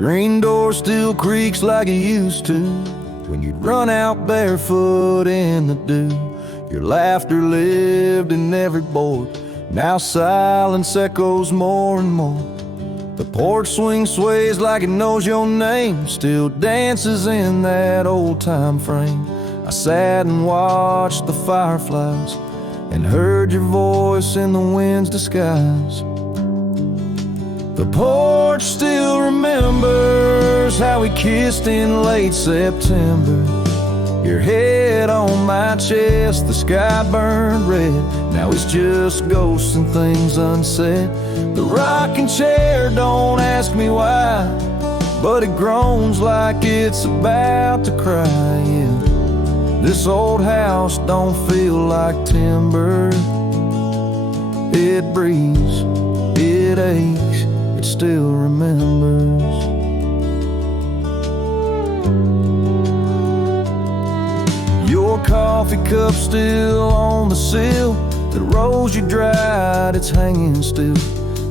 Screen door still creaks like it used to when you'd run out barefoot in the dew. Your laughter lived in every board. Now silence echoes more and more. The porch swing sways like it knows your name, still dances in that old time frame. I sat and watched the fireflies and heard your voice in the wind's disguise. The porch still remembers how we kissed in late September. Your head on my chest, the sky burned red. Now it's just ghosts and things unsaid. The rocking chair, don't ask me why, but it groans like it's about to cry, yeah. This old house don't feel like timber. It breathes, it aches, it still remembers. Your coffee cup still on the sill. The rose you dried, it's hanging still.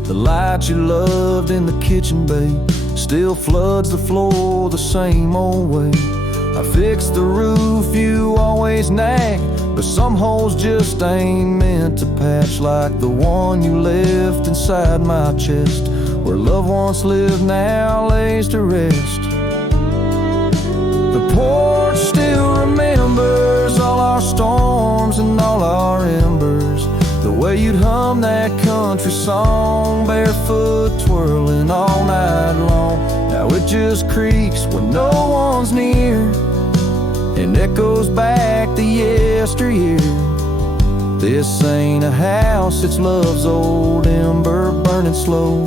The light you loved in the kitchen bay still floods the floor the same old way. I fixed the roof you always nag, but some holes just ain't meant to patch, like the one you left inside my chest, where love once lived now lays to rest. The porch still remembers all our storms and all our embers. The way you'd hum that country song, barefoot twirling all night long. Now it just creaks when no one's near and echoes back to yesteryear. This ain't a house, it's love's old ember burning slow.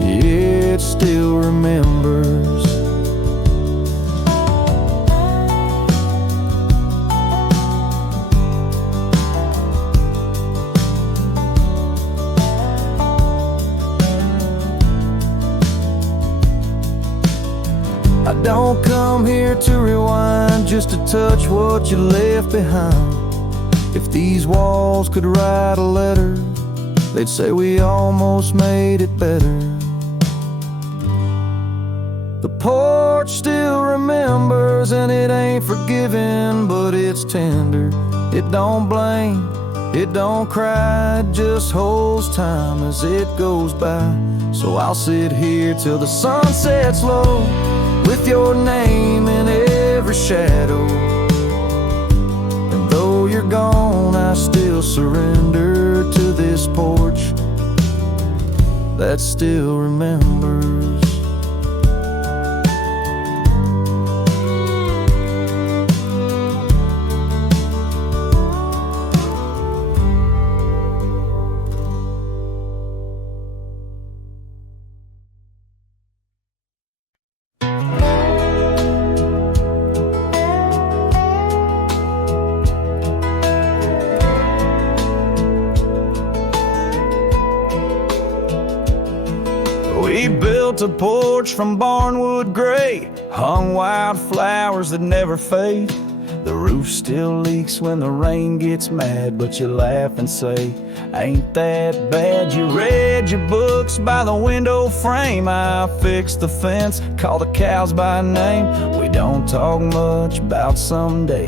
It still remembers. I don't come here to rewind, just to touch what you left behind. If these walls could write a letter, they'd say we almost made it better. The porch still remembers, and it ain't forgiving, but it's tender. It don't blame, it don't cry, it just holds time as it goes by. So I'll sit here till the sun sets low, with your name in every shadow. And though you're gone, I still surrender to this porch that still remembers. We built a porch from barnwood gray, hung wildflowers that never fade. The roof still leaks when the rain gets mad, but you laugh and say, ain't that bad? You read your books by the window frame. I fixed the fence, called the cows by name. We don't talk much about someday,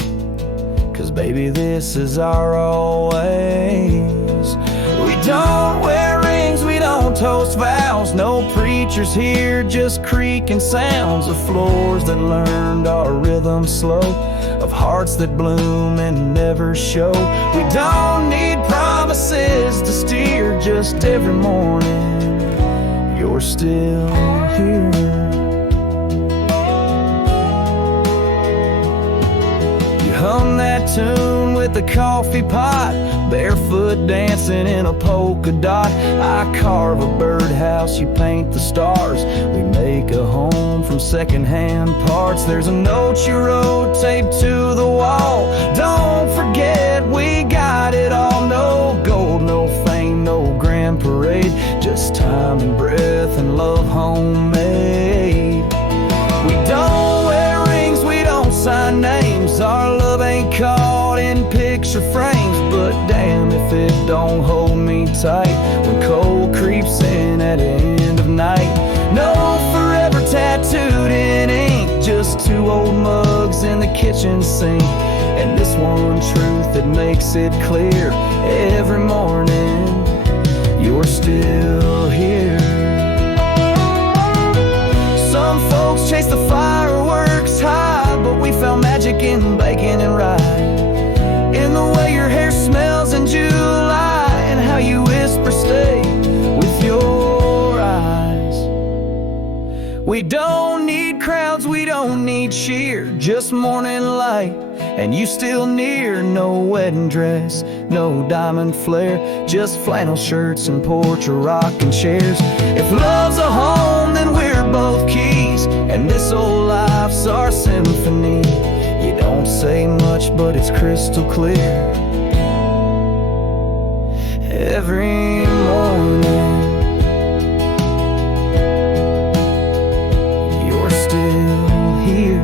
'cause baby, this is our always. We don't wear rings, we don't toast vows. No preachers here, just creaking sounds of floors that learned our rhythm slow, of hearts that bloom and never show. We don't need promises to steer, just every morning you're still here. Hum that tune with the coffee pot, barefoot dancing in a polka dot. I carve a birdhouse, you paint the stars. We make a home from secondhand parts. There's a note you wrote taped to the wall. Don't forget we got it all. No gold, no fame, no grand parade, just time and breath and love homemade. We don't wear rings, we don't sign names. Our love ain't caught in picture frames, but damn if it don't hold me tight when cold creeps in at the end of night. No forever gratitude in ink, just two old mugs in the kitchen sink, and this one truth that makes it clear every morning: you're still here. Some folks chase the fireworks high, but we found magic in bacon and rye, in the way your hair smells in July, and how you whisper stay with your eyes. We don't need crowds, we don't need cheer, just morning light, and you still near. No wedding dress, no diamond flare, just flannel shirts and porch or rocking chairs. If love's a home, then we're both keys, and this old life's our symphony. You don't say much, but it's crystal clear every morning. You're still here.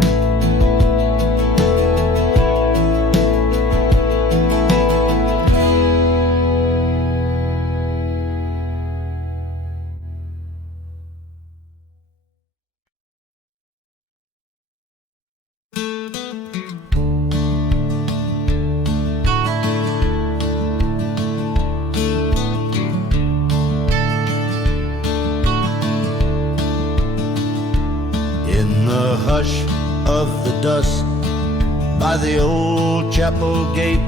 Hush of the dusk by the old chapel gate,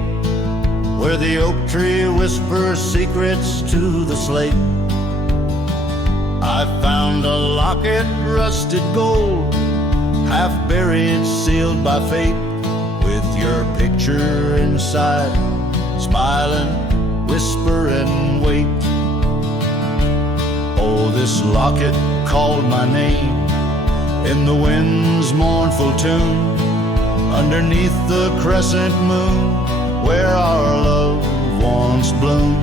where the oak tree whispers secrets to the slate, I found a locket, rusted gold, half buried, sealed by fate, with your picture inside, smiling, whisper and wait. Oh, this locket called my name in the wind's mournful tune, underneath the crescent moon, where our love once bloomed.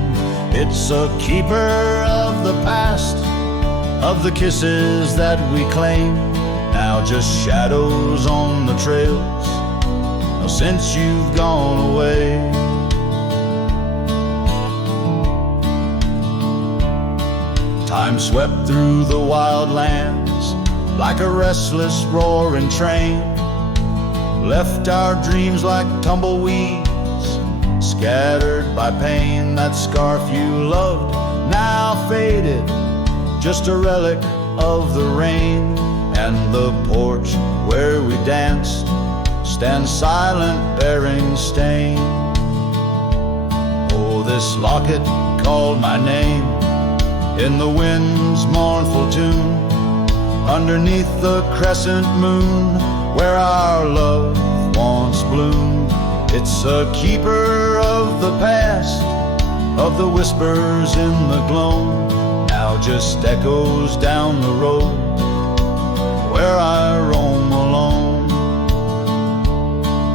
It's a keeper of the past, of the kisses that we claim, now just shadows on the trails, since you've gone away. Time swept through the wild lands like a restless roaring train, left our dreams like tumbleweeds, scattered by pain. That scarf you loved, now faded, just a relic of the rain, and the porch where we danced stands silent, bearing stain. Oh, this locket called my name in the wind's mournful tune, underneath the crescent moon, where our love once bloomed. It's a keeper of the past, of the whispers in the gloam, now just echoes down the road, where I roam alone.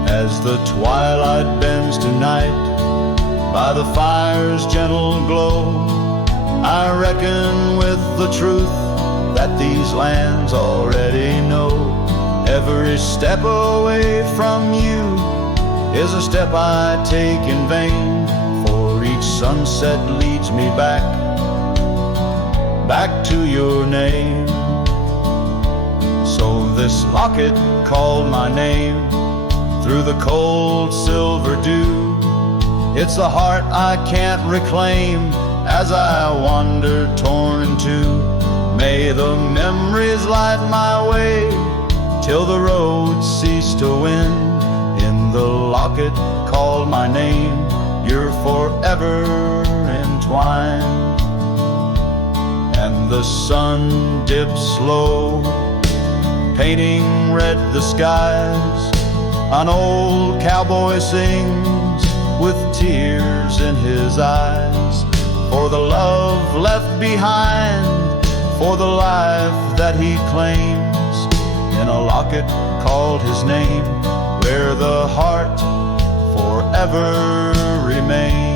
As the twilight bends tonight, by the fire's gentle glow, I reckon with the truth that these lands already know. Every step away from you is a step I take in vain, for each sunset leads me back to your name. So this locket called my name through the cold silver dew. It's the heart I can't reclaim as I wander torn in two. May the memories light my way till the road cease to wind. In the locket called my name, you're forever entwined. And the sun dips low, painting red the skies. An old cowboy sings with tears in his eyes, for the love left behind, for the life that he claims, in a locket called his name, where the heart forever remains.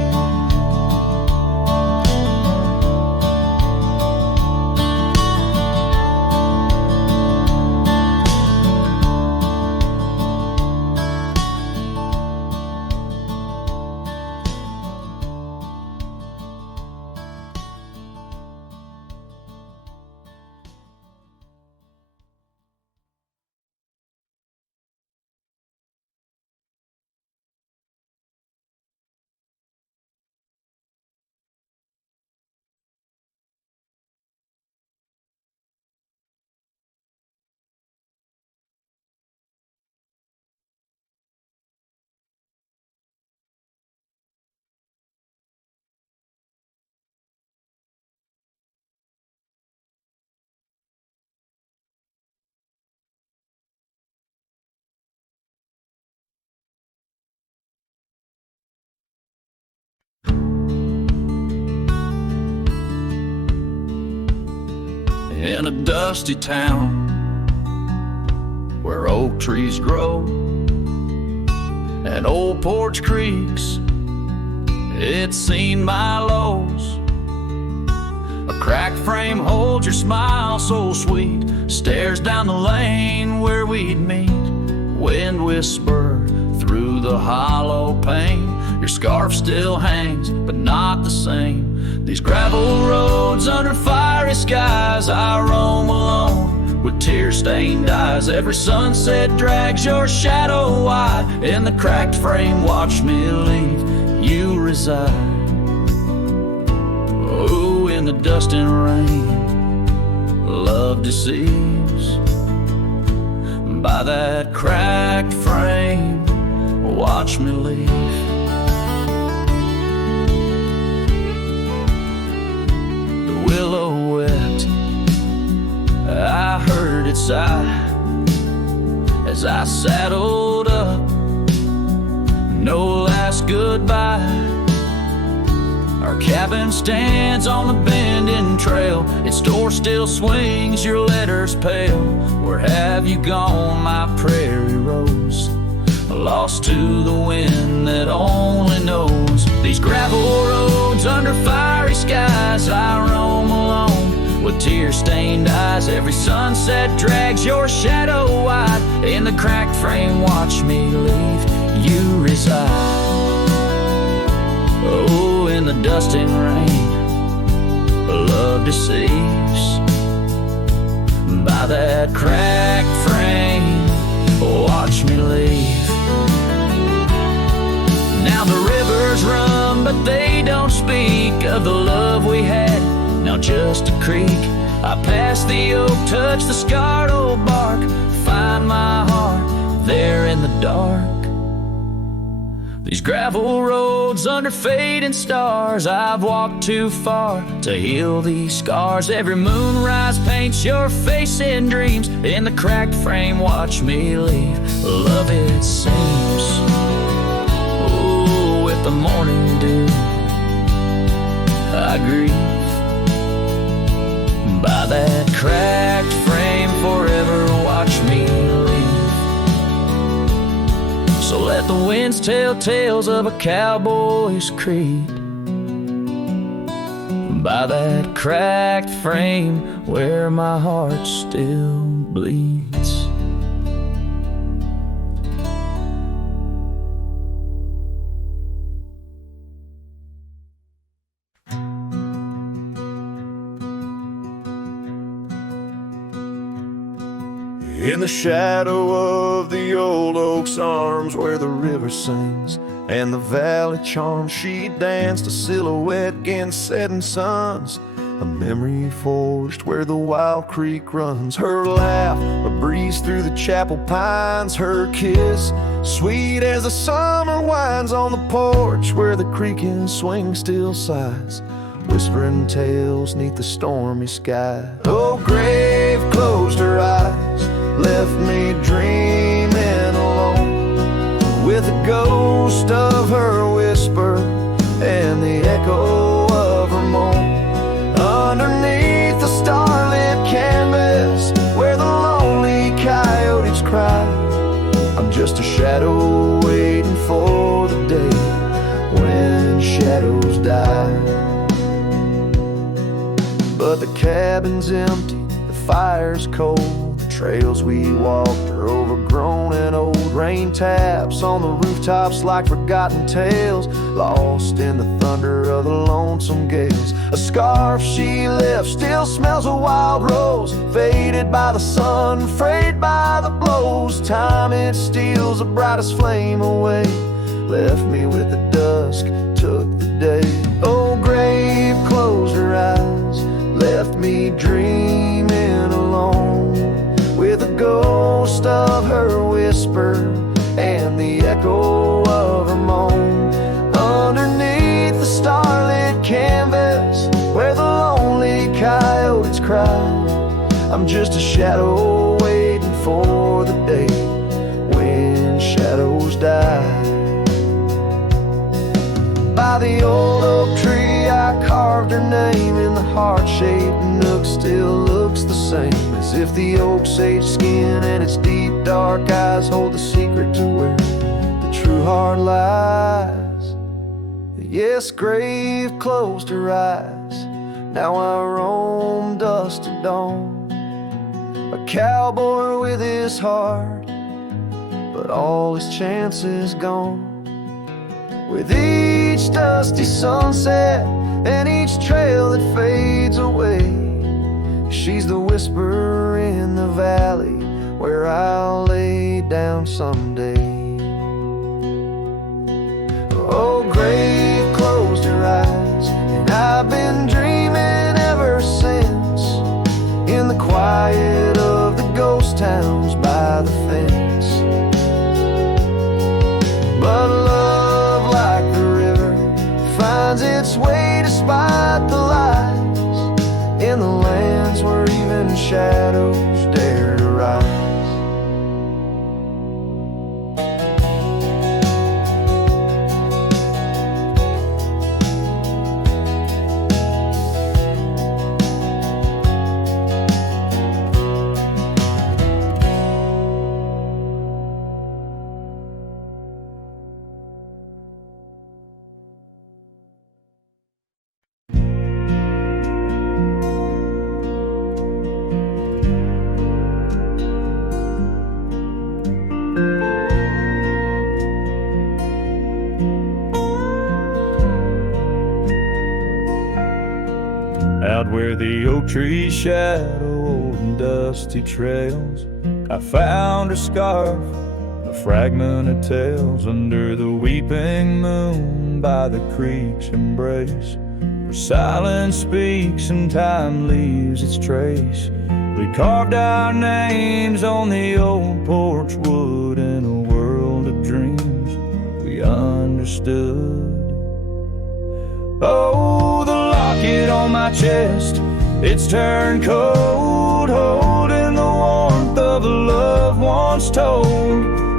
in a dusty town where oak trees grow and old Porch creeks. It's seen my lows. A cracked frame holds your smile so sweet, stares down the lane where we'd meet. Wind whisper through the hollow pane. Your scarf still hangs, but not the same. These gravel roads under fiery skies, I roam alone with tear-stained eyes. Every sunset drags your shadow wide. In the cracked frame, watch me leave, you reside. Oh, in the dust and rain, love deceives. By that cracked frame, watch me leave. The willow wept, I heard it sigh as I saddled up. No last goodbye. Our cabin stands on the bending trail. Its door still swings, your letters pale. Where have you gone, my prairie rose? Lost to the wind that only knows. These gravel roads under fiery skies, I roam alone with tear-stained eyes. Every sunset drags your shadow wide. In the cracked frame, watch me leave, you reside. Oh, in the dust and rain, love deceives. By that cracked frame, watch me leave. Now the rivers run, but they don't speak of the love we had. Now just a creek. I pass the oak, touch the scarred old bark, find my heart there in the dark. These gravel roads under fading stars, I've walked too far to heal these scars. Every moonrise paints your face in dreams. In the cracked frame, watch me leave, love it seems. Oh, with the morning dew, I grieve. By that cracked frame, forever watch me leave. So let the winds tell tales of a cowboy's creed. By that cracked frame where my heart still bleeds. In the shadow of the old oak's arms, where the river sings and the valley charms, she danced a silhouette against setting suns. A memory forged where the wild creek runs. Her laugh, a breeze through the chapel pines. Her kiss, sweet as the summer winds on the porch, where the creaking swing still sighs, whispering tales neath the stormy sky. Oh, grave closed her eyes, left me dreaming alone, with the ghost of her whisper and the echo of her moan. Underneath the starlit canvas, where the lonely coyotes cry, I'm just a shadow waiting for the day when shadows die. But the cabin's empty, the fire's cold, trails we walked are overgrown and old. Rain taps on the rooftops like forgotten tales, lost in the thunder of the lonesome gales. A scarf she left still smells a wild rose, faded by the sun, frayed by the blows. Time it steals the brightest flame away, left me with the dusk, took the day. Oh, grave closed her eyes, left me dreaming alone, with the ghost of her whisper and the echo of her moan. Underneath the starlit canvas, where the lonely coyotes cry, I'm just a shadow waiting for the day when shadows die. By the old oak tree I carved her name in the heart-shaped nook, still looks the same, as if the oak's aged skin and its deep dark eyes hold the secret to where the true heart lies. Yes, grave closed her eyes, now I roam dusk to dawn, a cowboy with his heart, but all his chances gone. With each dusty sunset and each trail that fades away, she's the whisper in the valley where I'll lay down someday. Oh, grave closed her eyes, and I've been dreaming ever since, in the quiet of the ghost towns by the fence. But love, like the river, finds its way despite the lies, in the lands where even shadows dare to rise. Out where the oak trees shadow old and dusty trails, I found a scarf, a fragment of tales, under the weeping moon by the creek's embrace, where silence speaks and time leaves its trace. We carved our names on the old porch wood in a world of dreams we understood. Oh, the locket on my chest, it's turned cold, holding the warmth of a love once told.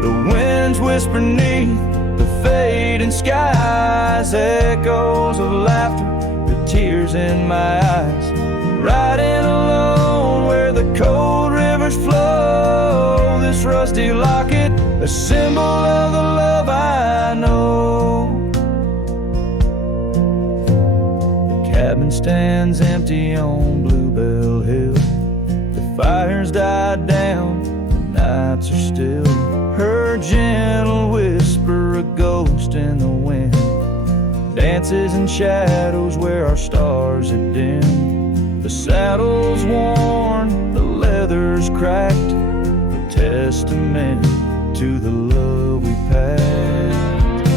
The winds whisper neath the fading skies, echoes of laughter, the tears in my eyes. Riding alone where the cold rivers flow, this rusty locket, a symbol of the love I know. Cabin stands empty on Bluebell Hill. The fire's died down, the nights are still. Her gentle whisper, a ghost in the wind, dances in shadows where our stars are dim. The saddle's worn, the leather's cracked, a testament to the love we packed.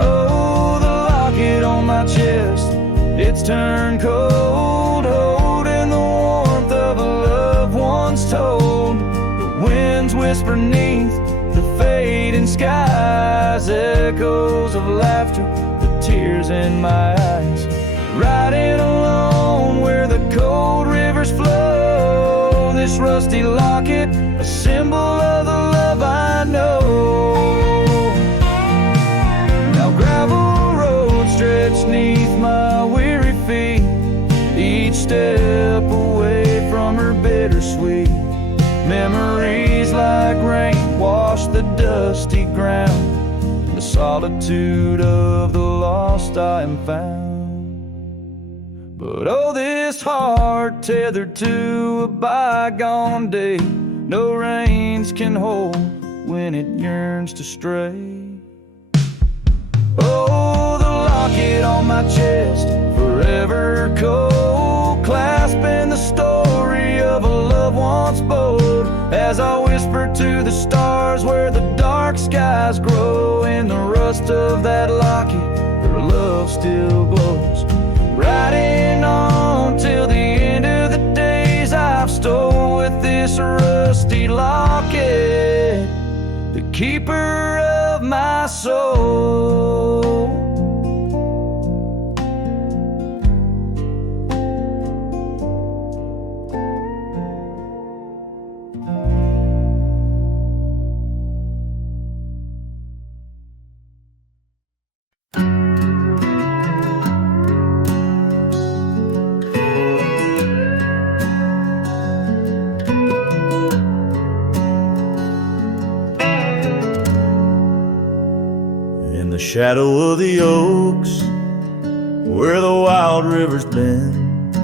Oh, the locket on my chest, it's turned cold, holding the warmth of a love once told. The winds whisper neath the fading skies, echoes of laughter, the tears in my eyes. Riding alone where the cold rivers flow, this rusty locket, a symbol of the love I know. Now gravel roads stretch neath my weary feet, each step away from her bittersweet. Memories like rain wash the dusty ground, in the solitude of the lost I am found. But oh, this heart tethered to a bygone day, no reins can hold when it yearns to stray. Oh, the locket on my chest, forever cold, clasping the story of a love once bold. As I whisper to the stars where the dark skies grow, in the rust of that locket, her love still glows. Riding on till the end of the days I've stole with this rusty locket, the keeper of my soul. the shadow of the oaks, where the wild river's bend,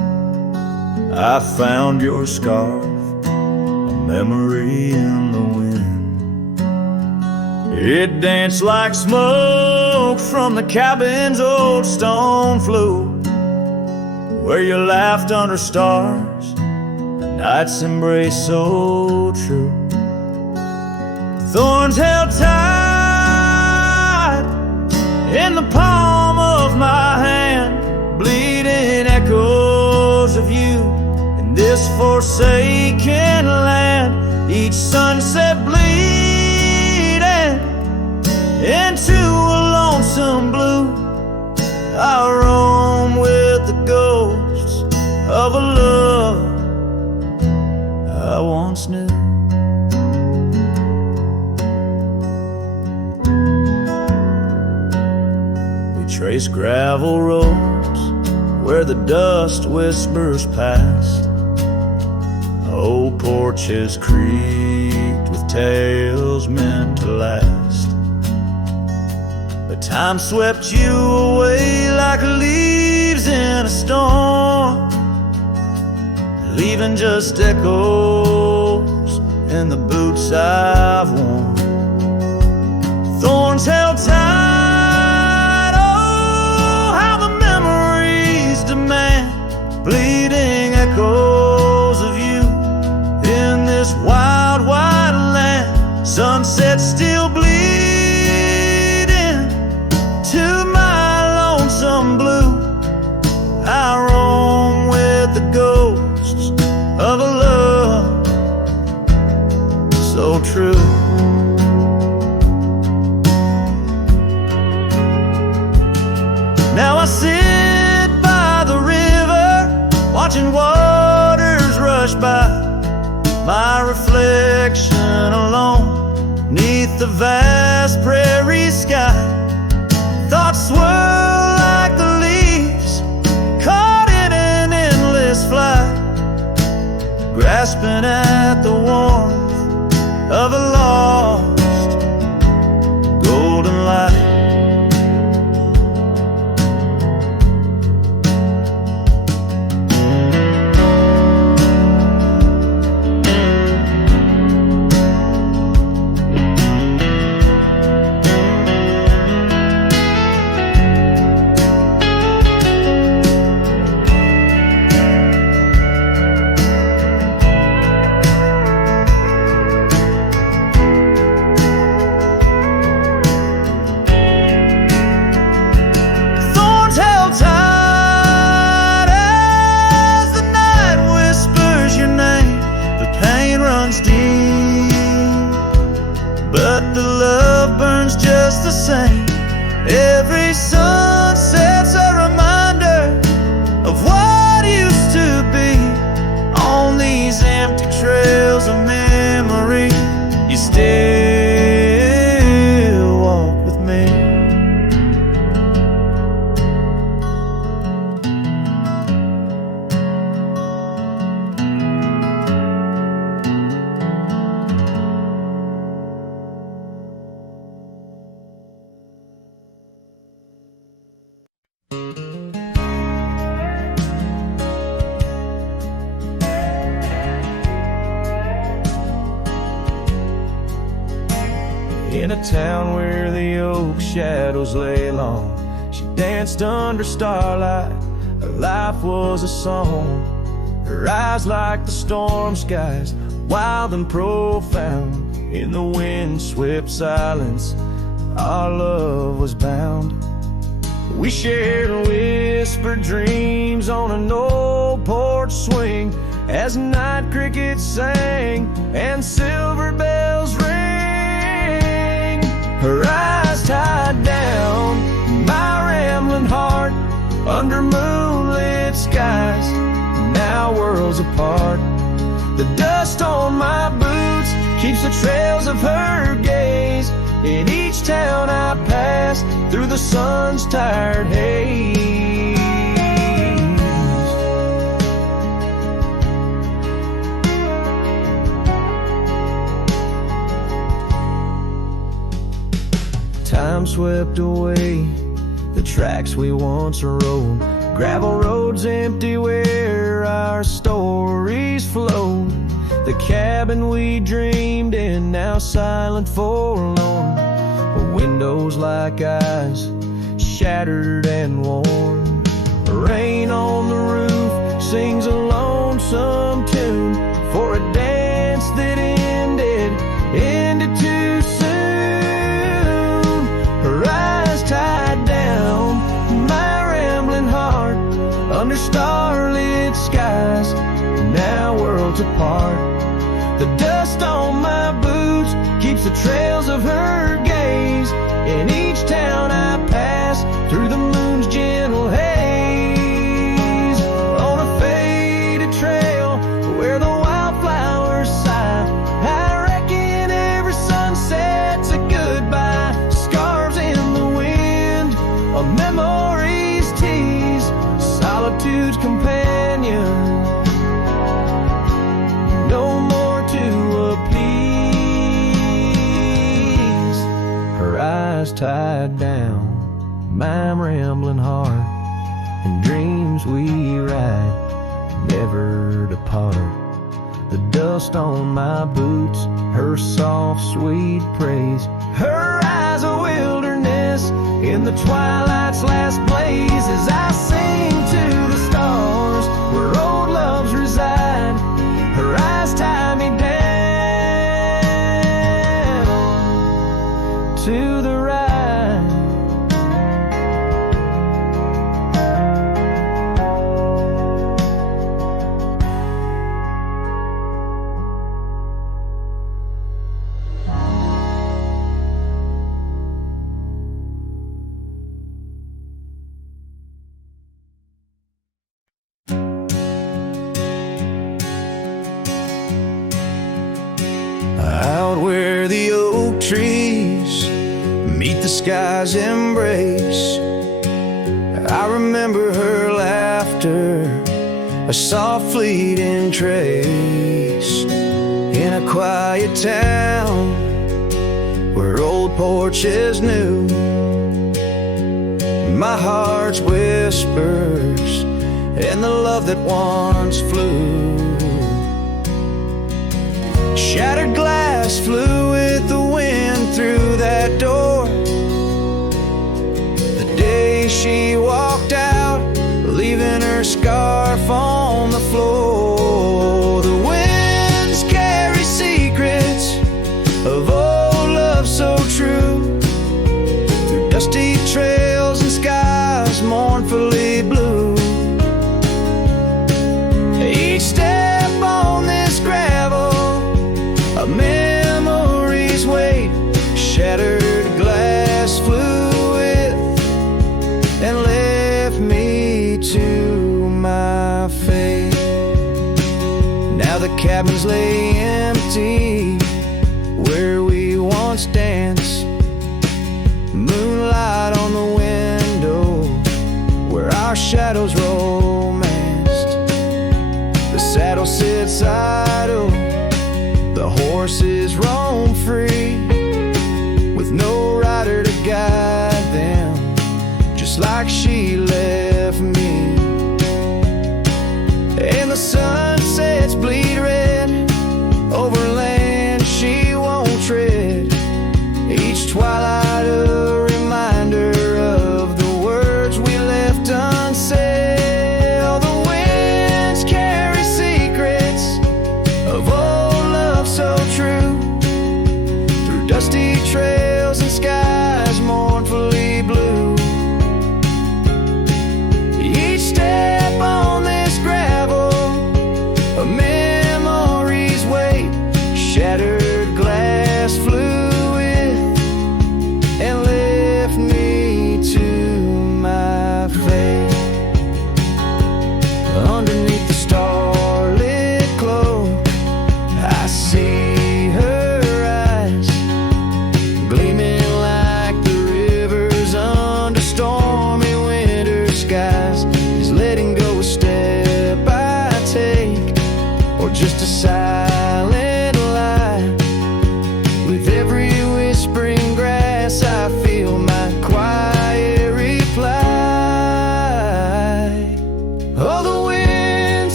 I found your scarf, a memory in the wind. It danced like smoke from the cabin's old stone floor, where you laughed under stars, a night's embrace so true. Thorns held tight in the palm of my hand, bleeding echoes of you in this forsaken land. Each sunset bleeding into a lonesome blue, I roam with the ghosts of a love I once knew. Trace gravel roads where the dust whispers past. Old porches creaked with tales meant to last. But time swept you away like leaves in a storm, leaving just echoes in the boots I've worn. Thorns held tight, bleeding echoes of you in this wild, wide land. Sunset still bleeding to my lonesome blue. I roam with the ghosts of a love so true. Now I sit by the river, watching waters rush by, my reflection alone 'neath the vast prairie sky. Thoughts swirl like the leaves caught in an endless flight, grasping at the warmth of a lost golden light. The same. Every sunset's a reminder of what used to be. On these empty trails of memory, you still walk with me. In a town where the oak shadows lay long, she danced under starlight. Her life was a song. Her eyes like the storm skies, wild and profound. In the wind-swept silence, our love was bound. We shared whispered dreams on an old porch swing, as night crickets sang and silver bells rang. Her eyes tied down my rambling heart under moonlit skies, now worlds apart. The dust on my boots keeps the trails of her gaze in each town I pass through the sun's tired haze. Time Time swept away the tracks we once rode. Gravel roads empty where our stories flowed. The cabin we dreamed in, now silent, forlorn. Windows like eyes, shattered and worn. Rain on the roof sings a lonesome tune for a dance that ended too soon. Her eyes tied down my rambling heart under starlit skies, now worlds apart. The dust on my boots keeps the trails of her gaze in each town I pass through the moon's gentle haze. On a faded trail where the wildflowers sigh, I reckon every sunset's a goodbye. Scarves in the wind, a memory's tease, solitude's companion, no more to appease. Her eyes tied down my rambling heart, and dreams we ride never depart. The dust on my boots, her soft sweet praise, her eyes a wilderness in the twilight's last blaze. As I sing to the stars where old loves reside, her eyes tie me down to the ride. Out where the oak trees meet the sky's embrace, I remember her laughter, a soft fleeting trace. In a quiet town where old Porch is new, my heart's whispers and the love that once flew. Shattered glass flew with the wind through that door the day she walked out, leaving her scarf on the floor. The winds carry secrets of old love so true, through dusty trails and skies mournfully blue. Each step on this gravel, a memory's weight, shattered glass flew with and left me to my fate. Now the cabins lay empty where we once danced, moonlight on the window where our shadows romanced. The saddle sits idle, the horses roam free, with no rider to guide them, just like she left me. And the sunsets bleed red over land she won't tread,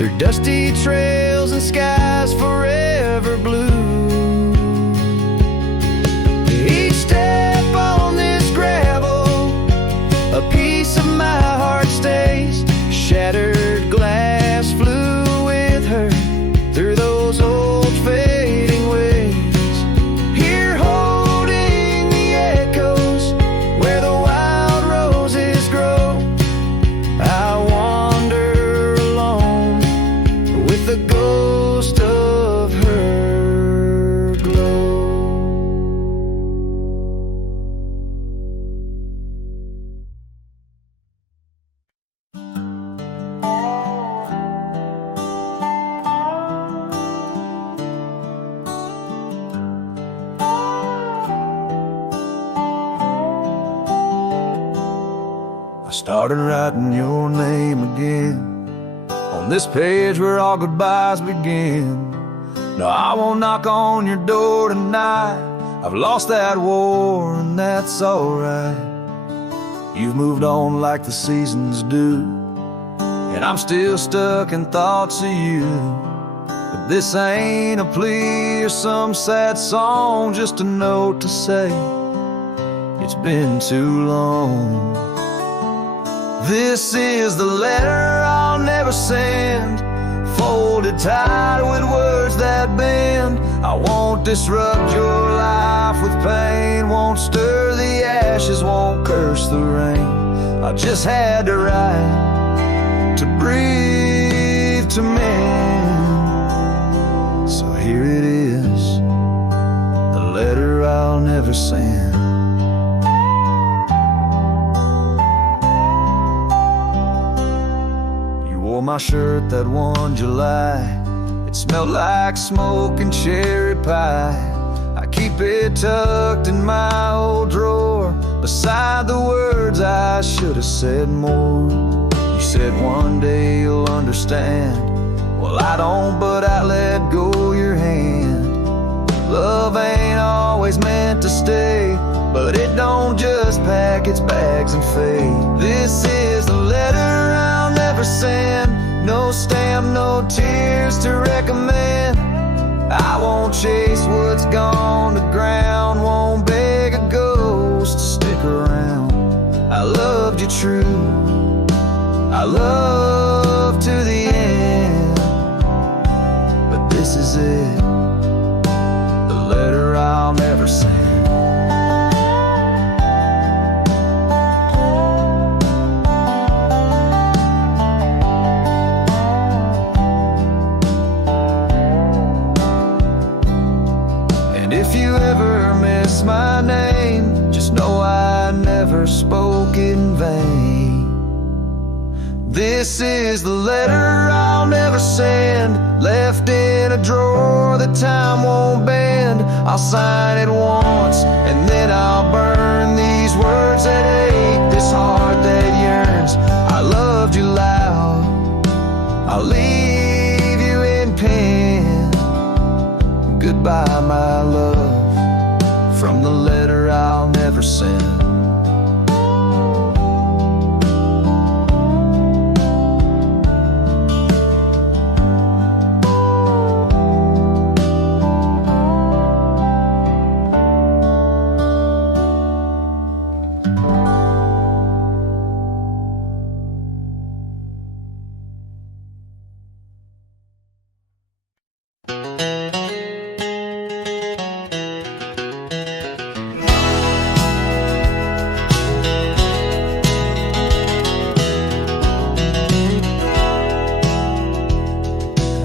through dusty trails and skies forever blue. Each step on this gravel, a piece of my heart stays. Shattered glass flew with her through those old fading ways. Here holding the echoes where the wild roses grow, I wander alone with the ghost of her glow. I started writing your name again on this page where all goodbyes begin. No, I won't knock on your door tonight. I've lost that war and that's alright. You've moved on like the seasons do, and I'm still stuck in thoughts of you. But this ain't a plea or some sad song, just a note to say it's been too long. This is the letter I'll never send, folded tight with words that bend. I won't disrupt your life with pain, won't stir the ashes, won't curse the rain. I just had to write, to breathe, to mend. So here it is, the letter I'll never send. My shirt that one July, it smelled like smoke and cherry pie. I keep it tucked in my old drawer, beside the words I should have said more. You said one day you'll understand. Well, I don't, but I let go your hand. Love ain't always meant to stay, but it don't just pack its bags and fade. This is the letter I'll never send, no stamp, no tears to recommend. I won't chase what's gone to ground, won't beg a ghost to stick around. I loved you true, I love to the end, but this is it, the letter I'll never send. If you ever miss my name, just know I never spoke in vain. This is the letter I'll never send, left in a drawer that time won't bend. I'll sign it once and then I'll burn these words that ache, this heart that yearns. I loved you loud, I'll leave you in pen. Goodbye, my love, from the letter I'll never send.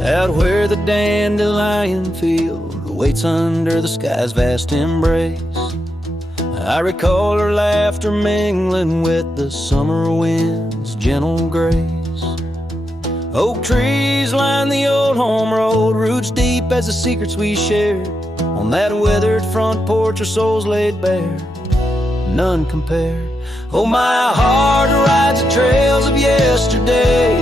Out where the dandelion field waits under the sky's vast embrace, I recall her laughter mingling with the summer wind's gentle grace. Oak trees line the old home road, roots deep as the secrets we shared. On that weathered front porch our souls laid bare, none compared. Oh, my heart rides the trails of yesterday,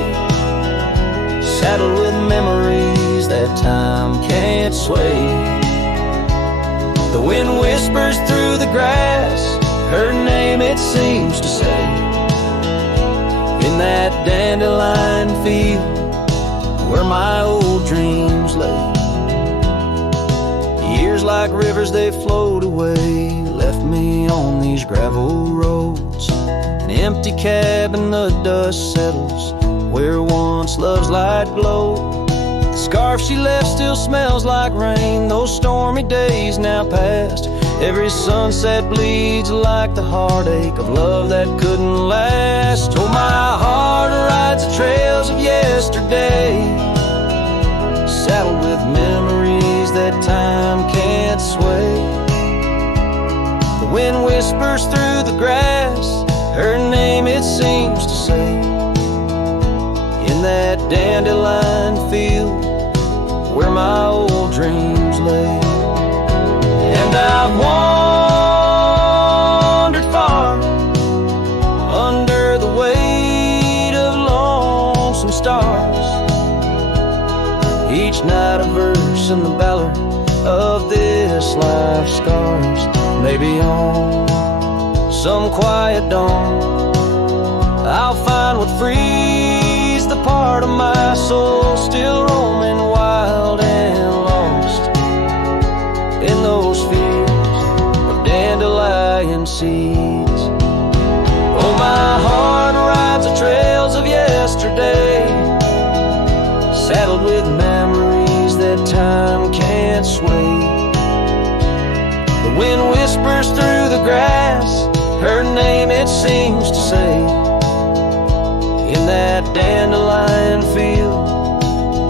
saddled with memories that time can't sway. The wind whispers through the grass, her name it seems to say. In that dandelion field where my old dreams lay. Years like rivers, they flowed away, left me on these gravel roads. An empty cabin, the dust settles, where once love's light glowed. The scarf she left still smells like rain, those stormy days now past. Every sunset bleeds like the heartache of love that couldn't last. Oh, my heart rides the trails of yesterday, saddled with memories that time can't sway. The wind whispers through the grass, her name it seems to say, in that dandelion field where my old dreams lay. And I've wandered far under the weight of lonesome stars, each night a verse in the ballad of this life's scars. Maybe on some quiet dawn I'll find what frees the part of my soul still roaming wild and lost in those fields of dandelion seeds. Oh, my heart rides the trails of yesterday, saddled with memories that time can't sway. The wind whispers through the grass, her name it seems to say, in that dandelion field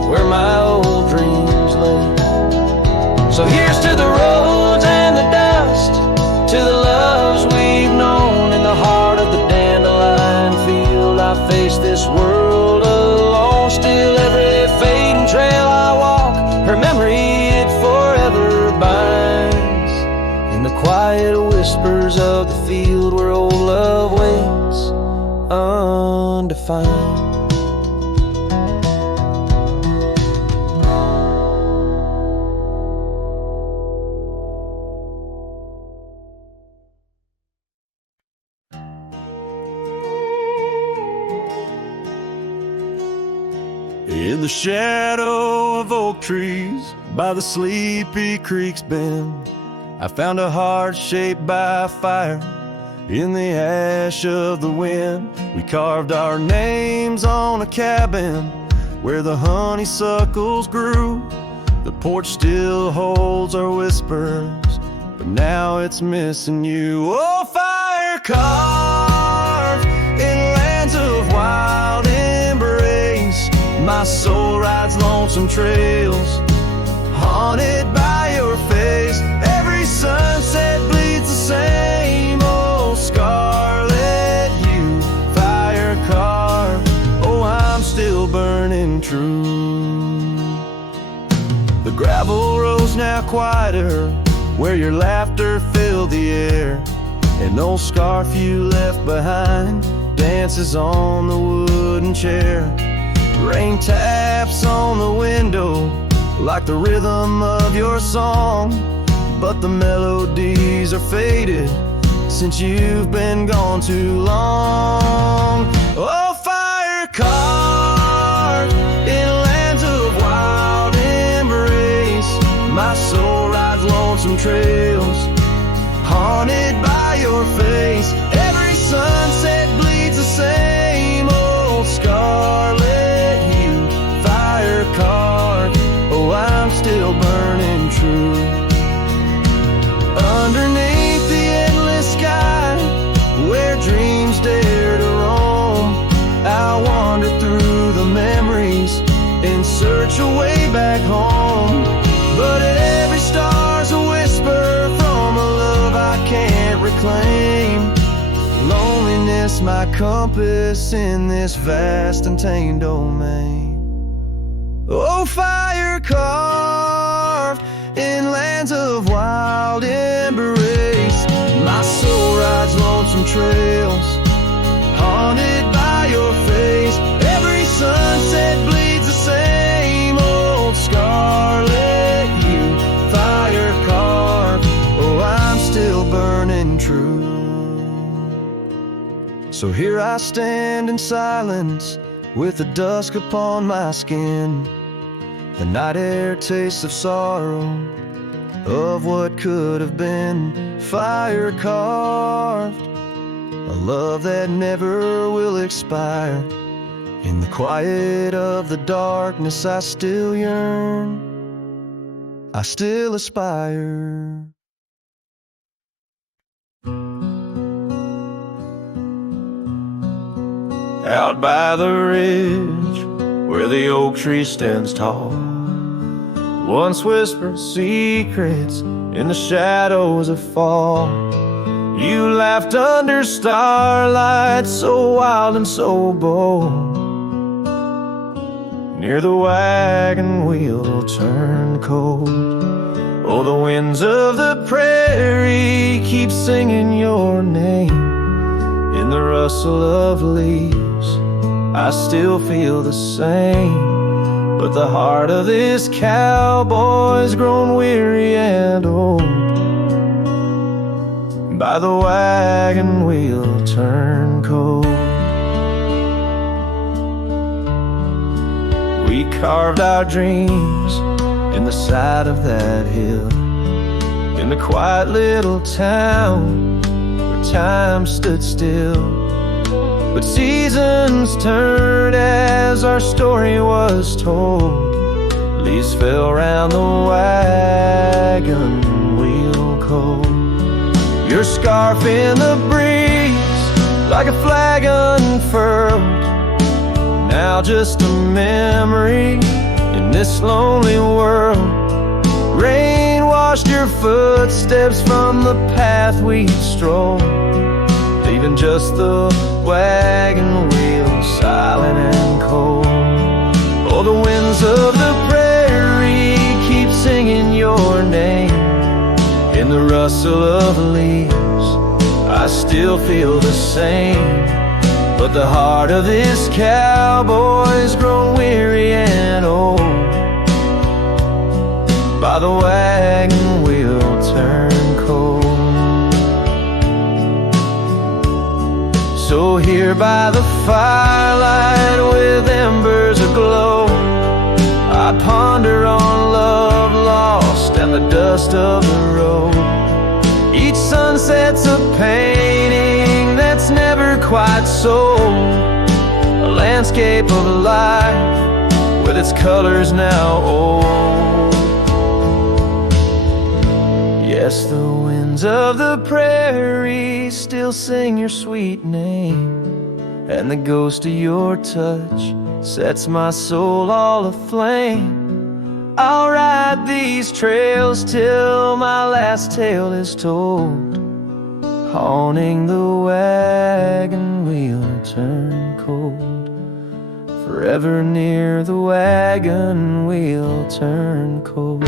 where my old dreams lay. So here's to the roads and the dust, to the loves we've known in the heart of the dandelion field. I face this world alone, still every fading trail I walk, her memory it forever binds in the quiet whispers of the field where old love waits undefined. In the shadow of oak trees by the sleepy creek's bend, I found a heart shaped by fire in the ash of the wind. We carved our names on a cabin where the honeysuckles grew. The porch still holds our whispers, but now it's missing you. Oh, fire carved in lands of wild embrace, my soul rides lonesome trails, haunted by your face. Every sunset bleeds the same old scarlet hue, fire carved. Oh, I'm still burning true. The gravel road's now quieter, where your laughter filled the air. An old scarf you left behind dances on the wooden chair. Rain taps on the window like the rhythm of your song, but the melodies are faded since you've been gone too long. Oh, fire carved in lands of wild embrace, my soul rides lonesome trails, haunted by your face. Every sunset bleeds the same old scarlet hue, fire carved. Oh, I'm still burning true. Underneath the endless sky, where dreams dare to roam, I'll wander through the memories in search of way back home. But every star's a whisper from a love I can't reclaim. Loneliness my compass in this vast untamed domain. Oh, fire carved in lands of wild embrace, my soul rides lonesome trails, haunted by your face. Every sunset bleeds the same old scarlet hue, fire carved. Oh, I'm still burning true. So here I stand in silence, with the dusk upon my skin. The night air tastes of sorrow, of what could have been. Fire carved, a love that never will expire. In the quiet of the darkness I still yearn, I still aspire. Out by the ridge where the oak tree stands tall, once whispered secrets in the shadows of fall. You laughed under starlight, so wild and so bold. Near the wagon wheel turned cold. Oh, the winds of the prairie keep singing your name. In the rustle of leaves I still feel the same, but the heart of this cowboy's grown weary and old. By the wagon wheel turned cold. We carved our dreams in the side of that hill, in the quiet little town where time stood still. But seasons turned as our story was told. Leaves fell round the wagon wheel cold. Your scarf in the breeze, like a flag unfurled. Now just a memory in this lonely world. Rain washed your footsteps from the path we strolled, leaving just the wagon wheel silent and cold. Oh, the winds of the prairie keep singing your name. In the rustle of leaves I still feel the same, but the heart of this cowboy's grown weary and old. By the wagon wheel turned cold. So here by the firelight with embers aglow, I ponder on love lost and the dust of the road. Each sunset's a painting that's never quite sold, a landscape of life with its colors now old. Yes, the winds of the prairie still sing your sweet name, and the ghost of your touch sets my soul all aflame. I'll ride these trails till my last tale is told, haunting the wagon wheel turned cold. Forever near the wagon wheel turned cold.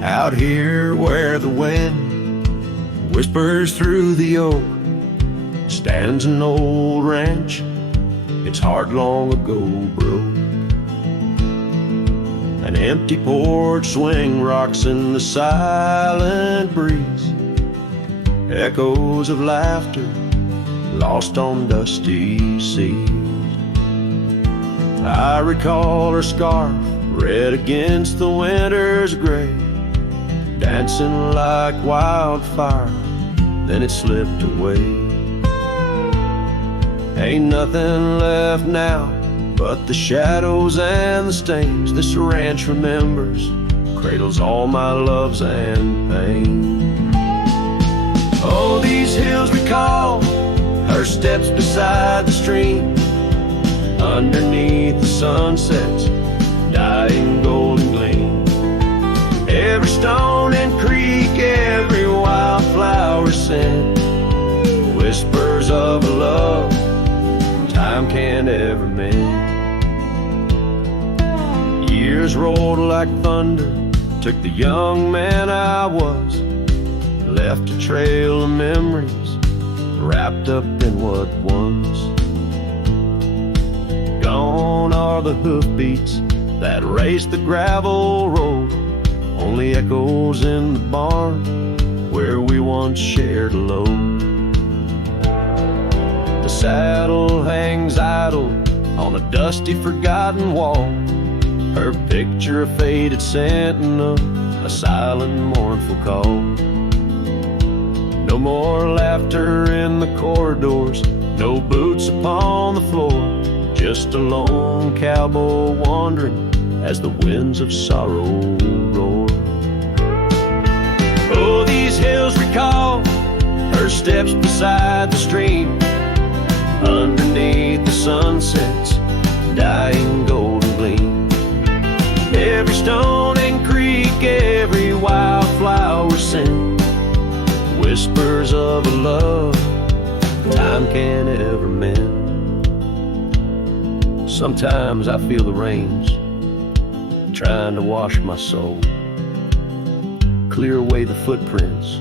Out here where the wind whispers through the oak stands an old ranch, its heart long ago broke. An empty porch swing rocks in the silent breeze, echoes of laughter lost on dusty seas. I recall her scarf red against the winter's gray, dancing like wildfire, then it slipped away. Ain't nothing left now but the shadows and the stains. This ranch remembers, cradles all my loves and pain. Oh, these hills recall her steps beside the stream, underneath the sunset's dying golden gleam. Every stone and creek, every wildflower scent, whispers of a love time can't ever mend. Years rolled like thunder, took the young man I was, left a trail of memories wrapped up in what was. Gone are the hoofbeats that raced the gravel road, only echoes in the barn where we once shared a load. The saddle hangs idle on a dusty, forgotten wall, her picture a faded sentinel, a silent, mournful call. No more laughter in the corridors, no boots upon the floor, just a lone cowboy wandering as the winds of sorrow roar. Oh, these hills recall her steps beside the stream, underneath the sunset's dying golden gleam. Every stone and creek, every wildflower scent, whispers of a love time can't ever mend. Sometimes I feel the rains trying to wash my soul, clear away the footprints,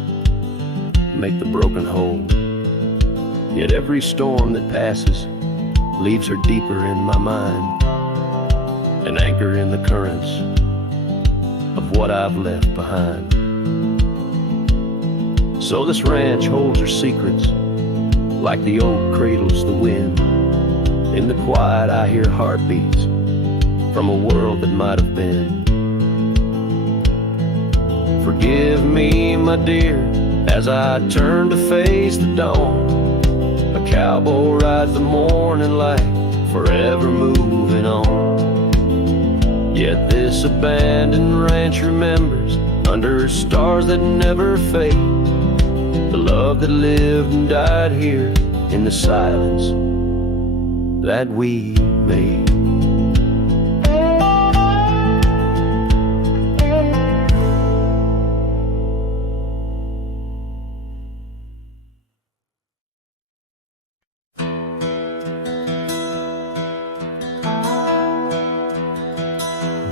make the broken whole. Yet every storm that passes leaves her deeper in my mind, an anchor in the currents of what I've left behind. So this ranch holds her secrets, like the oak cradles the wind. In the quiet I hear heartbeats from a world that might have been. Forgive me, my dear, as I turn to face the dawn. A cowboy rides the morning light, forever moving on. Yet this abandoned ranch remembers, under stars that never fade, the love that lived and died here in the silence that we made.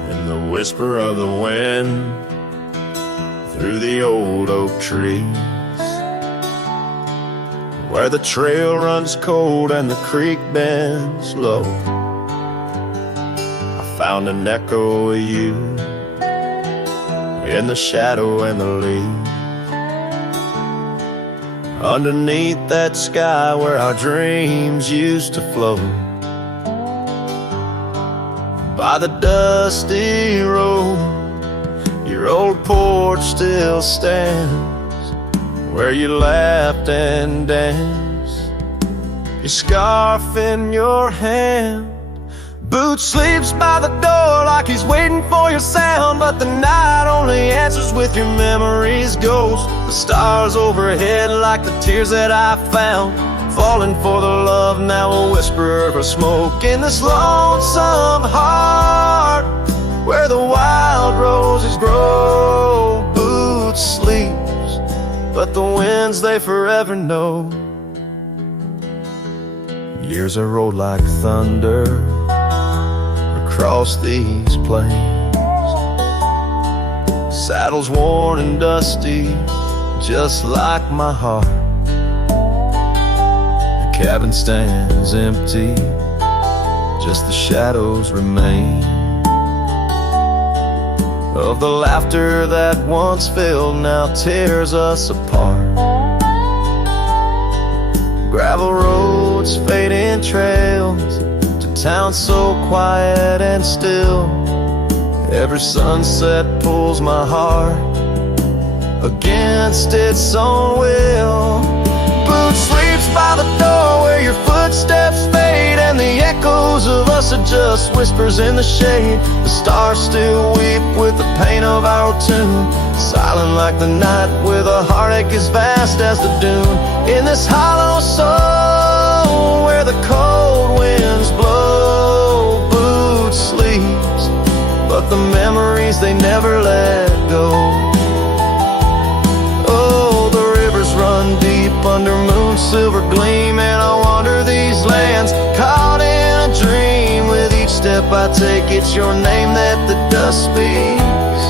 In the whisper of the wind through the old oak trees, where the trail runs cold and the creek bends low, I found an echo of you in the shadow and the leaves, underneath that sky where our dreams used to float. By the dusty road, your old porch still stands, where you laughed and danced, your scarf in your hand. Boots sleeps by the door like he's waiting for your sound, but the night only answers with your memory's ghost. The stars overhead like the tears that I found, falling for the love, now a whisper of smoke in this lonesome heart, where the wild roses grow. Boots sleeps, but the winds they forever know. Years are rolled like thunder across these plains, saddles worn and dusty, just like my heart. The cabin stands empty, just the shadows remain of the laughter that once filled, now tears us apart. Gravel roads, fading trails, to towns so quiet and still. Every sunset pulls my heart against its own will. Boots sleeps by the door where your footsteps fade, and the echoes of us are just whispers in the shade. The stars still weep with the pain of our tune, silent like the night where the heartache is vast as the dune. In this hollow soul where the cold winds blow, Boots sleeps, but the memories they never let go. Oh, the rivers run deep under moon's silver gleam, and I wander these lands caught in a dream. With each step I take, it's your name that the dust speaks.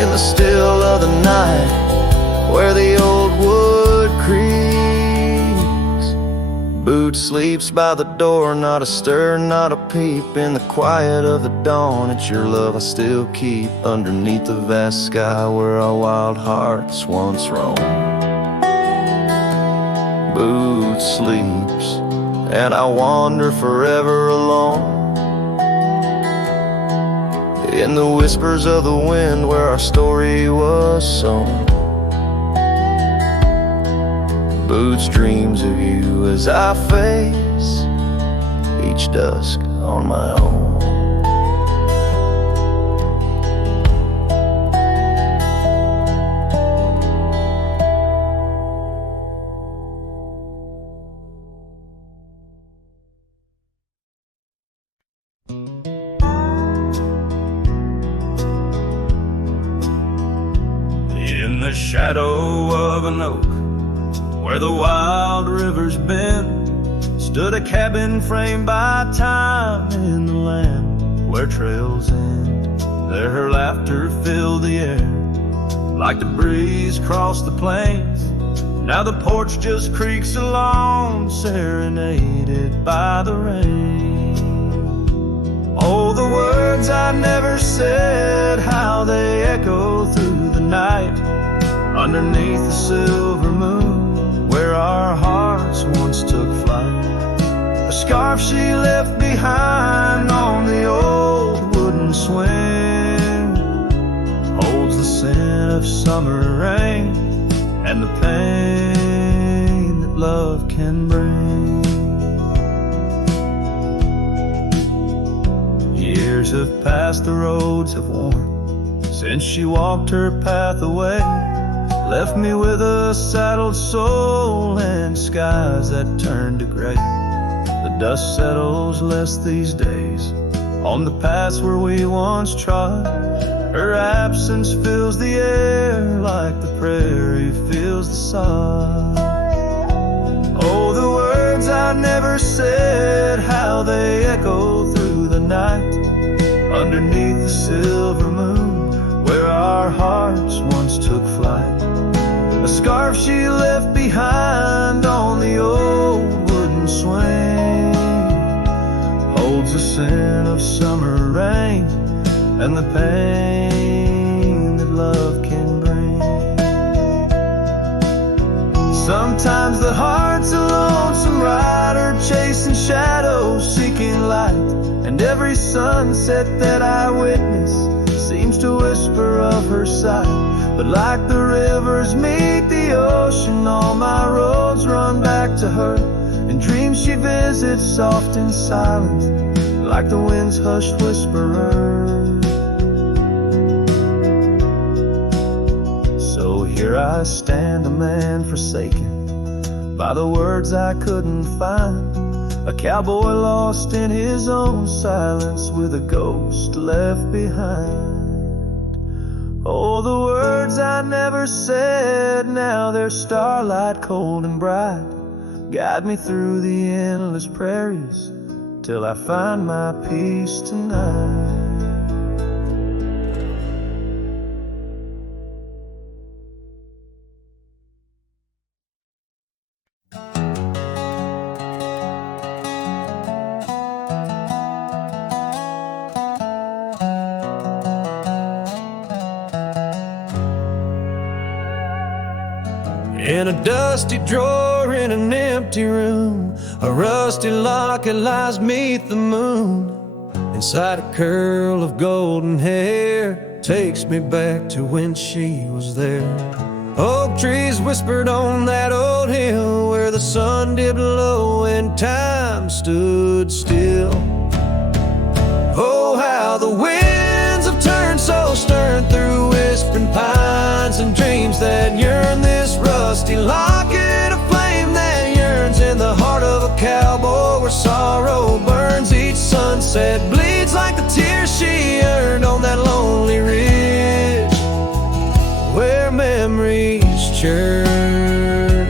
In the still of the night, where the old wood it creaks. Boot sleeps by the door, not a stir, not a peep. In the quiet of the dawn, it's your love I still keep underneath the vast sky where our wild hearts once roamed. Boot sleeps, and I wander forever alone in the whispers of the wind where our story was sown. Boots dreams of you as I face each dusk on my own. In the shadow of an oak, where the wild river's bend, stood a cabin framed by time in the land where trails end. There her laughter filled the air, like the breeze crossed the plains. Now the porch just creaks along, serenaded by the rain. Oh, the words I never said, how they echo through the night, underneath the silver moon, where our hearts once took flight. A scarf she left behind on the old wooden swing holds the scent of summer rain and the pain that love can bring. Years have passed, the roads have worn since she walked her path away, left me with a saddled soul and skies that turn to gray. The dust settles less these days on the paths where we once trod. Her absence fills the air like the prairie feels the sod. Oh, the words I never said, how they echo through the night, underneath the silver moon, where our hearts once took flight. A scarf she left behind on the old wooden swing holds the scent of summer rain and the pain that love can bring. Sometimes the heart's a lonesome rider, chasing shadows, seeking light, and every sunset that I witness seems to whisper of her sight. But like the rivers meet the ocean, all my roads run back to her. In dreams she visits soft and silent, like the wind's hushed whisperer. So here I stand, a man forsaken by the words I couldn't find, a cowboy lost in his own silence with a ghost left behind. Oh, the words I never said, now they're starlight cold and bright, guide me through the endless prairies till I find my peace tonight. In a dusty drawer in an empty room, a rusty locket lies 'neath the moon. Inside a curl of golden hair takes me back to when she was there. Oak trees whispered on that old hill where the sun dipped low and time stood still. Oh, how the winds have turned so stern through whispering pines and dreams that yearn. This rusty locket, a flame that yearns in the heart of a cowboy where sorrow burns. Each sunset bleeds like the tears she earned on that lonely ridge where memories churn.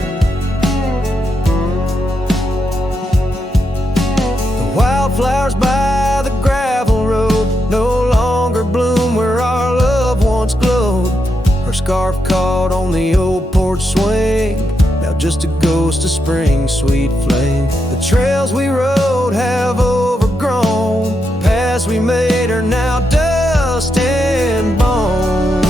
The wildflowers by the gravel road no longer bloom where our love once glowed. Her scarf caught on the old porch swing now just a ghost of spring, sweet flame. The trails we rode have overgrown. Paths we made are now dust and bone.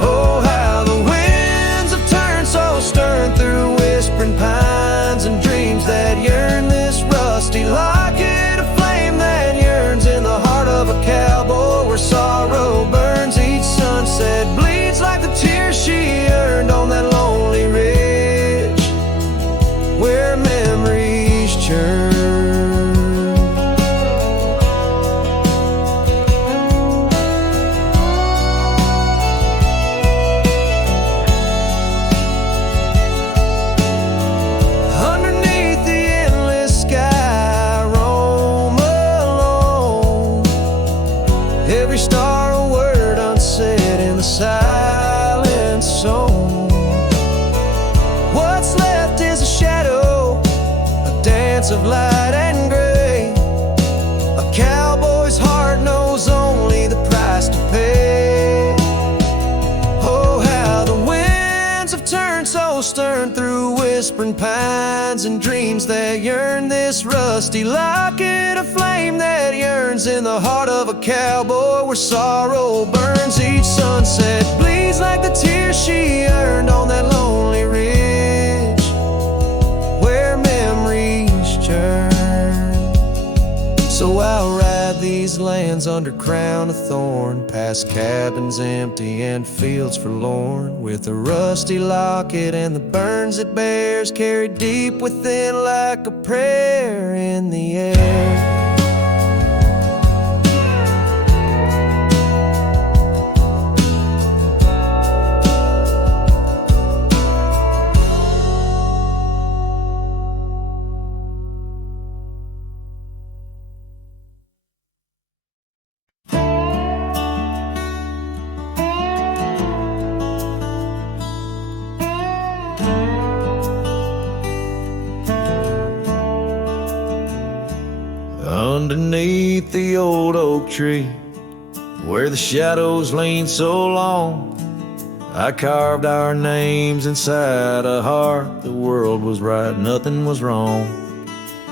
Oh, how the winds have turned so stern through whispering pines and dreams that yearn. This rusty locket of flame that yearns in the heart of a cowboy, where sorrow burns. Each sunset bleeds like the tears she earned on that lonely ridge where memories churn. Underneath the endless sky, roam alone. Every star a word unsaid in the silent song. What's left is a shadow, a dance of light and gray. A cowboy's heart knows only the price to pay. Oh, how the winds have turned so stern through whispering pines and dreams that yearn. This rusty locket of flame that yearns in the heart of a cowboy, where sorrow burns. Each sunset bleeds like the tears she earned on that lonely ridge where memories churn. So I'll ride these lands under crown of thorn, past cabins empty and fields forlorn, with a rusty locket and the burns it bears, carried deep within like a prayer in the air. Underneath the old oak tree, where the shadows lean so long, I carved our names inside a heart. The world was right, nothing was wrong.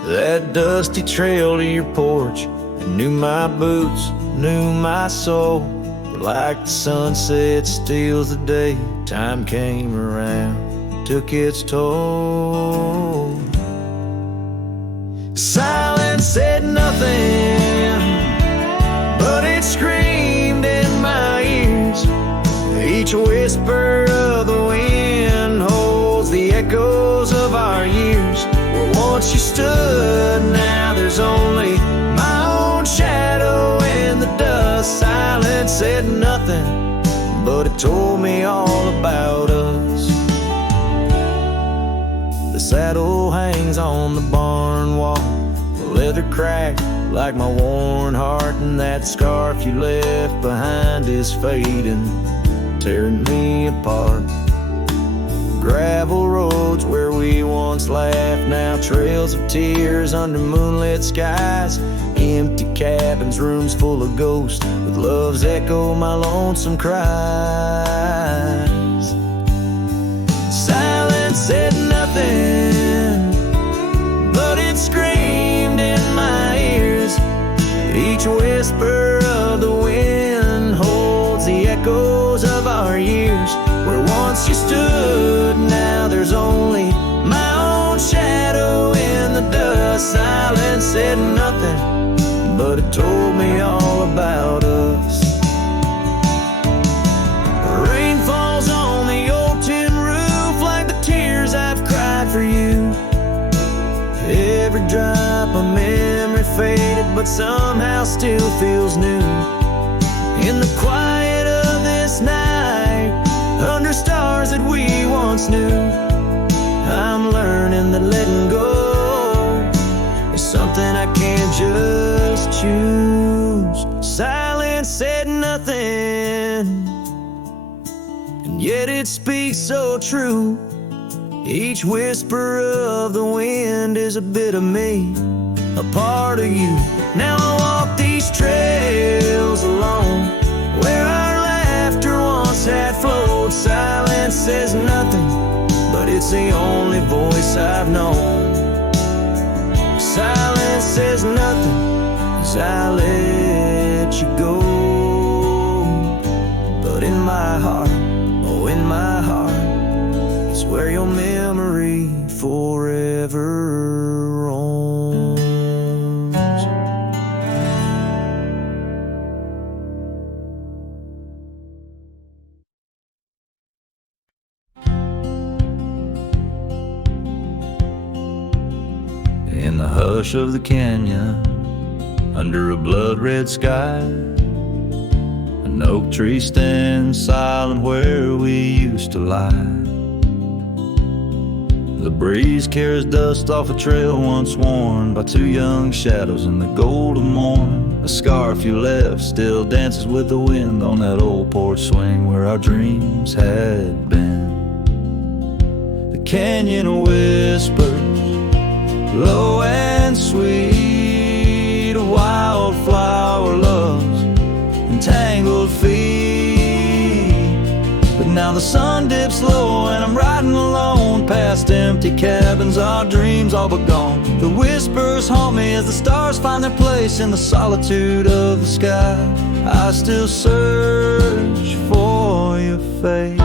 That dusty trail to your porch, it knew my boots, knew my soul. But like the sunset steals the day, time came around, took its toll. Silence said nothing, but it screamed in my ears. Each whisper of the wind holds the echoes of our years. Where once you stood, now there's only my own shadow in the dust. Silence said nothing, but it told me all about us. The saddle hangs on the barn wall, the leather cracked like my worn heart, and that scarf you left behind is fading, tearing me apart. Gravel roads where we once laughed, now trails of tears under moonlit skies. Empty cabins, rooms full of ghosts, with love's echo, my lonesome cries. Silence said nothing, but it screamed in my ears. Each whisper of the wind holds the echoes of our years. Where once you stood, now there's only my own shadow in the dust. Silence said nothing, but it told me all about us. Rain falls on the old tin roof like the tears I've cried for you. Every drop of memory faded, but somehow still feels new. In the quiet of this night, under stars that we once knew, I'm learning that letting go is something I can't just choose. Silence said nothing, and yet it speaks so true. Each whisper of the wind is a bit of me, a part of you. Now I walk these trails alone, where our laughter once had flowed. Silence says nothing, but it's the only voice I've known. Silence says nothing as I let you go. But in my heart, oh in my heart, it's where your memory forever roams. In the hush of the canyon, under a blood-red sky, an oak tree stands silent where we used to lie. The breeze carries dust off a trail once worn by two young shadows in the gold of morn. A scarf you left still dances with the wind on that old porch swing where our dreams had been. The canyon whispers, low and sweet, a wildflower loves entangled feet. But now the sun dips low and I'm riding alone past empty cabins, our dreams all but gone. The whispers haunt me as the stars find their place in the solitude of the sky. I still search for your face.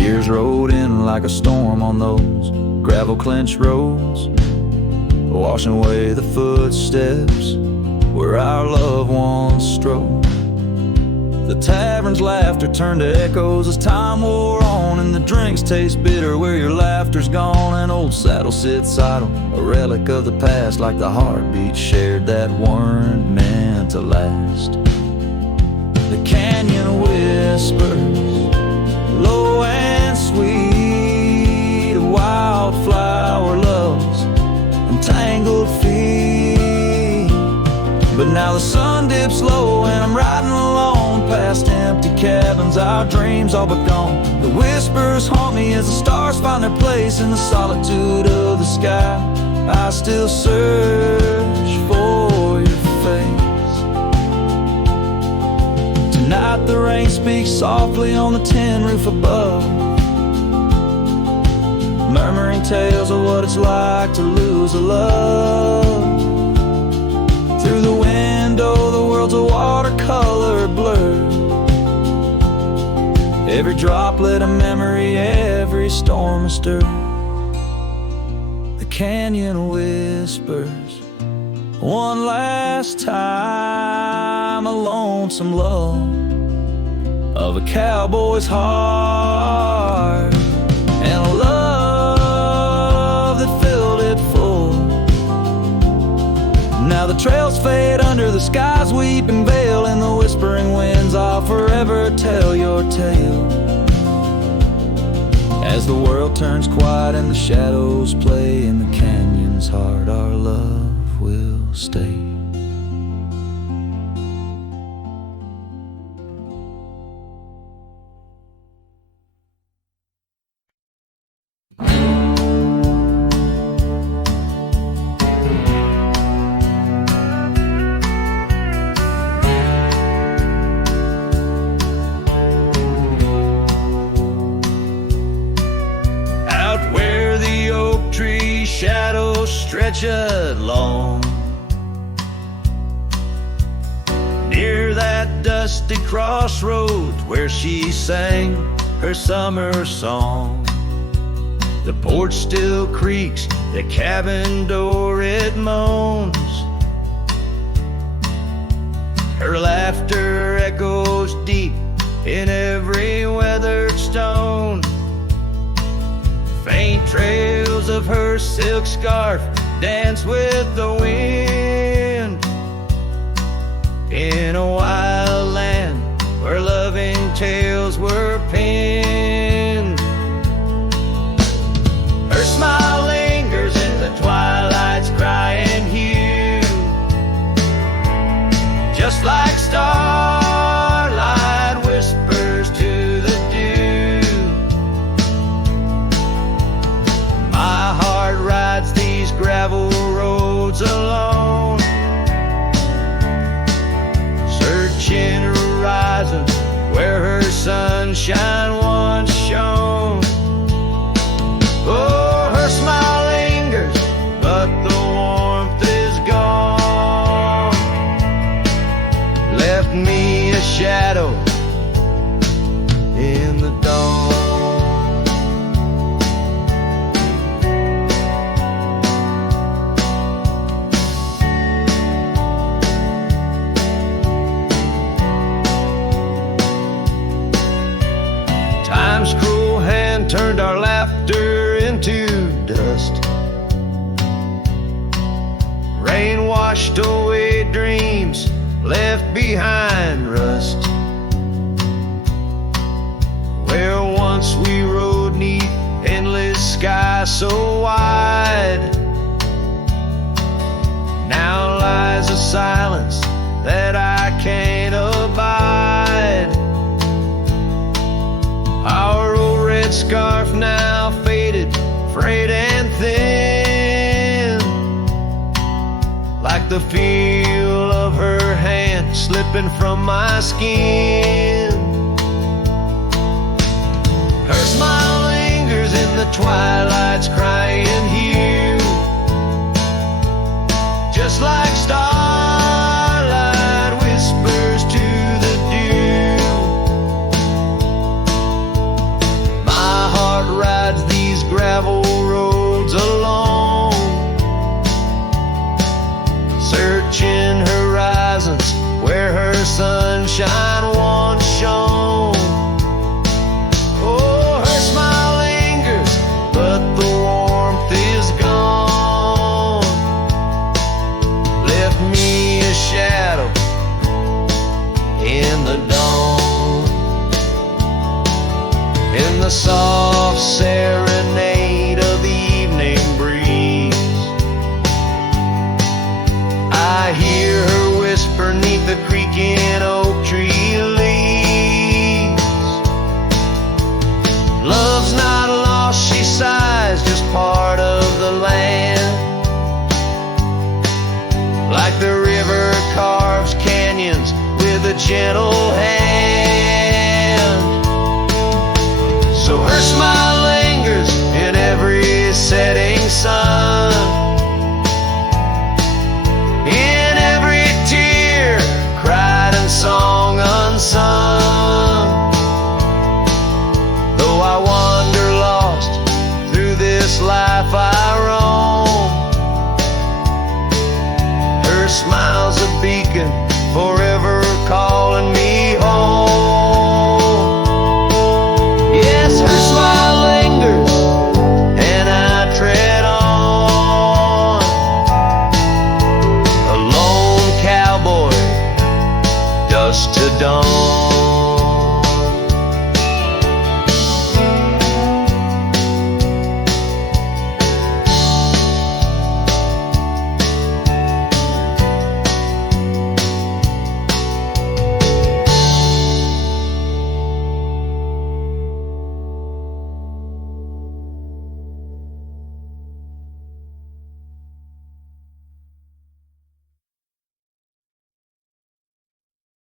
Years rode in like a storm on those gravel-clenched roads, washing away the footsteps where our loved ones strode. The tavern's laughter turned to echoes as time wore on, and the drinks taste bitter where your laughter's gone. An old saddle sits idle, a relic of the past, like the heartbeats shared that weren't meant to last. The canyon whispers, low and sweet, a wildflower loves entangled feet. But now the sun dips low and I'm riding alone past empty cabins, our dreams all but gone. The whispers haunt me as the stars find their place in the solitude of the sky. I still search for your face. Tonight the rain speaks softly on the tin roof above, murmuring tales of what it's like to lose a love. Through the window the world's a watercolor blur, every droplet a memory, every storm a stir. The canyon whispers one last time, a lonesome love of a cowboy's heart, and a love that filled it full. Now the trails fade under the sky's weeping veil, and the whispering winds I'll forever tell your tale. As the world turns quiet and the shadows play in the canyon's heart, our love will stay. Shadows stretch along near that dusty crossroads where she sang her summer song. The porch still creaks, the cabin door it moans. Her laughter echoes deep in every weathered stone. Faint trails of her silk scarf dance with the wind in a wild land where loving tales were penned. Her smile lingers in the twilight's crying hue, just like starlight whispers to the dew. My heart rides these gravel roads alone, searching horizons where her washed away dreams left behind rust. Where once we rode 'neath endless sky so wide, now lies a silence that I can't abide. Our old red scarf now faded, frayed and thin, like the feel of her hand slipping from my skin. Her smile lingers in the twilight's crying hue, just like starlight whispers to the dew. My heart rides these gravel roads alone, searching horizons where her sunshine once shone. Oh, her smile lingers, but the warmth is gone. Left me a shadow in the dawn. In the soft serenade of the evening breeze, I hear her whisper 'neath the creaking oak tree leaves. Love's not lost, she sighs, just part of the land. Like the river carves canyons with a gentle hand. So her smile lingers in every setting sun, in every tear cried and song unsung. Though I wander lost through this life